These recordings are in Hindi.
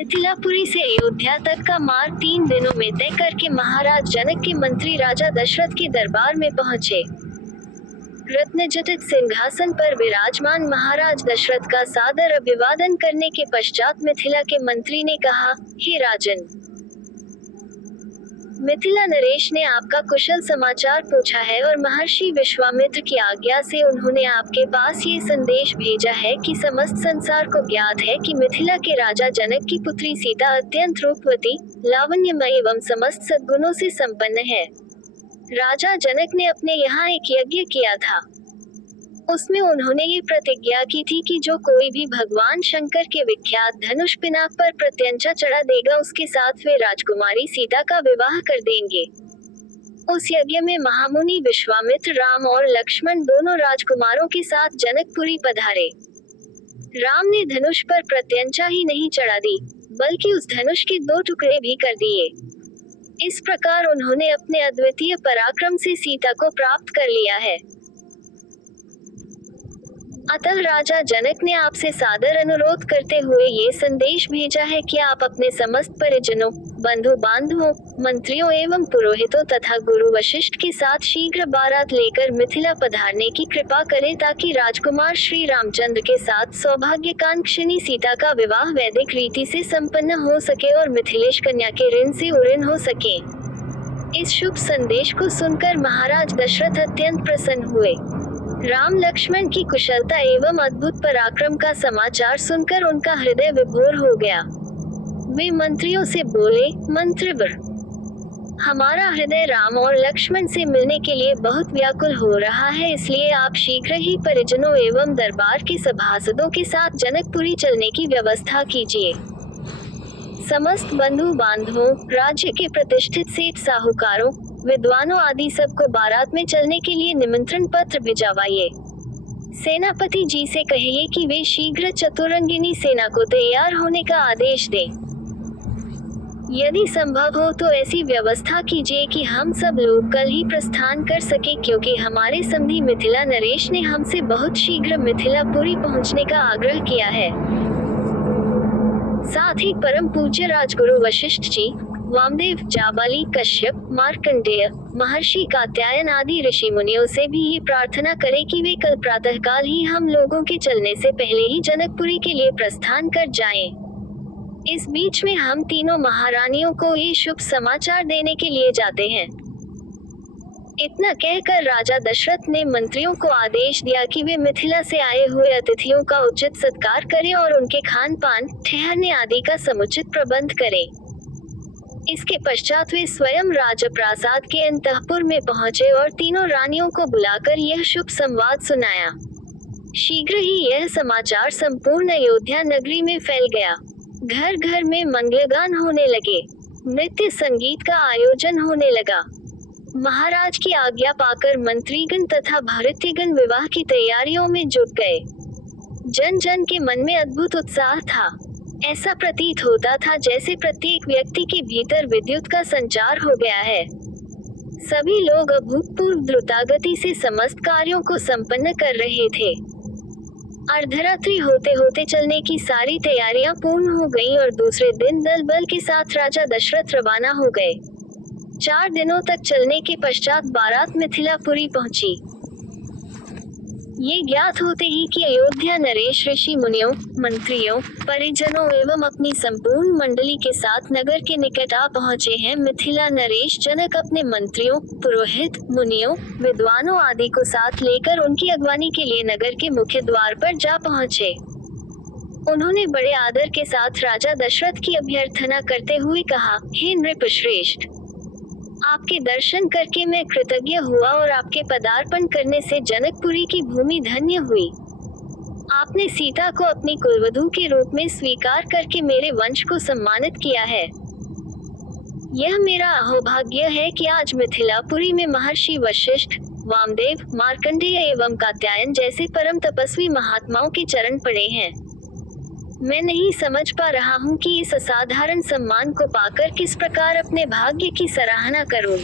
मिथिलापुरी से अयोध्या तक का मार्ग 3 दिनों में तय करके महाराज जनक के मंत्री राजा दशरथ के दरबार में पहुंचे। रत्नजटित सिंहासन पर विराजमान महाराज दशरथ का सादर अभिवादन करने के पश्चात मिथिला के मंत्री ने कहा, हे राजन, मिथिला नरेश ने आपका कुशल समाचार पूछा है और महर्षि विश्वामित्र की आज्ञा से उन्होंने आपके पास ये संदेश भेजा है कि समस्त संसार को ज्ञात है कि मिथिला के राजा जनक की पुत्री सीता अत्यंत रूपवती, लावण्यमयी एवं समस्त सद्गुणों से संपन्न है। राजा जनक ने अपने यहाँ एक यज्ञ किया था। उसमें उन्होंने ये प्रतिज्ञा की थी कि जो कोई भी भगवान शंकर के विख्यात धनुष पिनाक पर प्रत्यंचा चढ़ा देगा उसके साथ वे राजकुमारी सीता का विवाह कर देंगे। उस यज्ञ में महामुनि विश्वामित्र राम और लक्ष्मण दोनों राजकुमारों के साथ जनकपुरी पधारे। राम ने धनुष पर प्रत्यंचा ही नहीं चढ़ा दी, बल्कि उस धनुष के 2 टुकड़े भी कर दिए। इस प्रकार उन्होंने अपने अद्वितीय पराक्रम से सीता को प्राप्त कर लिया है। अतः राजा जनक ने आपसे सादर अनुरोध करते हुए ये संदेश भेजा है कि आप अपने समस्त परिजनों, बंधु बांधवों, मंत्रियों एवं पुरोहितों तथा गुरु वशिष्ठ के साथ शीघ्र बारात लेकर मिथिला पधारने की कृपा करें ताकि राजकुमार श्री रामचंद्र के साथ सौभाग्यकांक्षिणी सीता का विवाह वैदिक रीति से संपन्न हो सके और मिथिलेश कन्या के ऋण से उऋण हो सके। इस शुभ संदेश को सुनकर महाराज दशरथ अत्यंत प्रसन्न हुए। राम लक्ष्मण की कुशलता एवं अद्भुत पराक्रम का समाचार सुनकर उनका हृदय विभोर हो गया। वे मंत्रियों से बोले, मंत्रिवर, हमारा हृदय राम और लक्ष्मण से मिलने के लिए बहुत व्याकुल हो रहा है, इसलिए आप शीघ्र ही परिजनों एवं दरबार के सभासदों के साथ जनकपुरी चलने की व्यवस्था कीजिए। समस्त बंधु बांधवों, राज्य के प्रतिष्ठित सेठ साहूकारों, विद्वानों आदि सबको बारात में चलने के लिए निमंत्रण पत्र भिजवाइए। सेनापति जी से कहिए कि वे शीघ्र चतुरंगिनी सेना को तैयार होने का आदेश दें। यदि संभव हो तो ऐसी व्यवस्था कीजिए कि हम सब लोग कल ही प्रस्थान कर सके, क्योंकि हमारे समधी मिथिला नरेश ने हमसे बहुत शीघ्र मिथिलापुरी पहुंचने का आग्रह किया है। साथ ही परम पूज्य राजगुरु वशिष्ठ जी, वामदेव, जाबाली, कश्यप, मार्कंडेय, महर्षि कात्यायन आदि ऋषि मुनियों से भी ये प्रार्थना करें कि वे कल प्रातःकाल ही हम लोगों के चलने से पहले ही जनकपुरी के लिए प्रस्थान कर जाएं। इस बीच में हम तीनों महारानियों को ये शुभ समाचार देने के लिए जाते हैं। इतना कहकर राजा दशरथ ने मंत्रियों को आदेश दिया कि वे मिथिला से आए हुए अतिथियों का उचित सत्कार करें और उनके खान पान, ठहरने आदि का समुचित प्रबंध करें। इसके पश्चात वे स्वयं राजप्रासाद के अंतःपुर में पहुंचे और तीनों रानियों को बुलाकर यह शुभ संवाद सुनाया। शीघ्र ही यह समाचार संपूर्ण अयोध्या नगरी में फैल गया। घर घर में मंगलगान होने लगे, नृत्य संगीत का आयोजन होने लगा। महाराज की आज्ञा पाकर मंत्रीगण तथा भृत्यगण विवाह की तैयारियों में जुट गए। जन जन के मन में अद्भुत उत्साह था। ऐसा प्रतीत होता था जैसे प्रत्येक व्यक्ति के भीतर विद्युत का संचार हो गया है। सभी लोग अभूतपूर्व द्रुतगति से समस्त कार्यों को संपन्न कर रहे थे। अर्धरात्रि होते होते चलने की सारी तैयारियां पूर्ण हो गईं और दूसरे दिन दल बल के साथ राजा दशरथ रवाना हो गए। 4 दिनों तक चलने के पश्चात बारात मिथिलापुरी पहुंची। ये ज्ञात होते ही कि अयोध्या नरेश ऋषि मुनियों, मंत्रियों, परिजनों एवं अपनी संपूर्ण मंडली के साथ नगर के निकट आ पहुंचे हैं। मिथिला नरेश जनक अपने मंत्रियों, पुरोहित, मुनियों, विद्वानों आदि को साथ लेकर उनकी अगवानी के लिए नगर के मुख्य द्वार पर जा पहुंचे। उन्होंने बड़े आदर के साथ राजा दशरथ की अभ्यर्थना करते हुए कहा, हे नृपश्रेष्ठ, आपके दर्शन करके मैं कृतज्ञ हुआ और आपके पदार्पण करने से जनकपुरी की भूमि धन्य हुई। आपने सीता को अपनी कुलवधू के रूप में स्वीकार करके मेरे वंश को सम्मानित किया है। यह मेरा अहोभाग्य है कि आज मिथिलापुरी में महर्षि वशिष्ठ, वामदेव, मार्कंडेय एवं कात्यायन जैसे परम तपस्वी महात्माओं के चरण पड़े हैं। मैं नहीं समझ पा रहा हूँ कि इस असाधारण सम्मान को पाकर किस प्रकार अपने भाग्य की सराहना करूँ।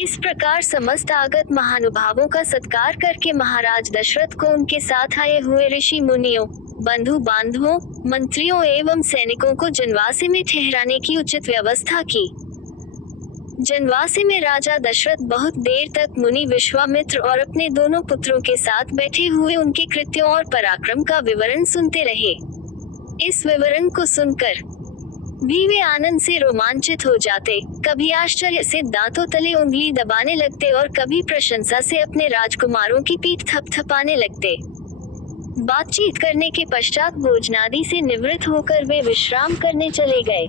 इस प्रकार समस्त आगत महानुभावों का सत्कार करके महाराज दशरथ को उनके साथ आए हुए ऋषि मुनियों, बंधु बांधवों, मंत्रियों एवं सैनिकों को जनवासे में ठहराने की उचित व्यवस्था की। जनवासे में राजा दशरथ बहुत देर तक मुनि विश्वामित्र और अपने दोनों पुत्रों के साथ बैठे हुए उनके कृत्यों और पराक्रम का विवरण सुनते रहे। इस विवरण को सुनकर भी वे आनंद से रोमांचित हो जाते, कभी आश्चर्य से दांतों तले उंगली दबाने लगते और कभी प्रशंसा से अपने राजकुमारों की पीठ थपथपाने लगते। बातचीत करने के पश्चात भोजनादि से निवृत्त होकर वे विश्राम करने चले गए।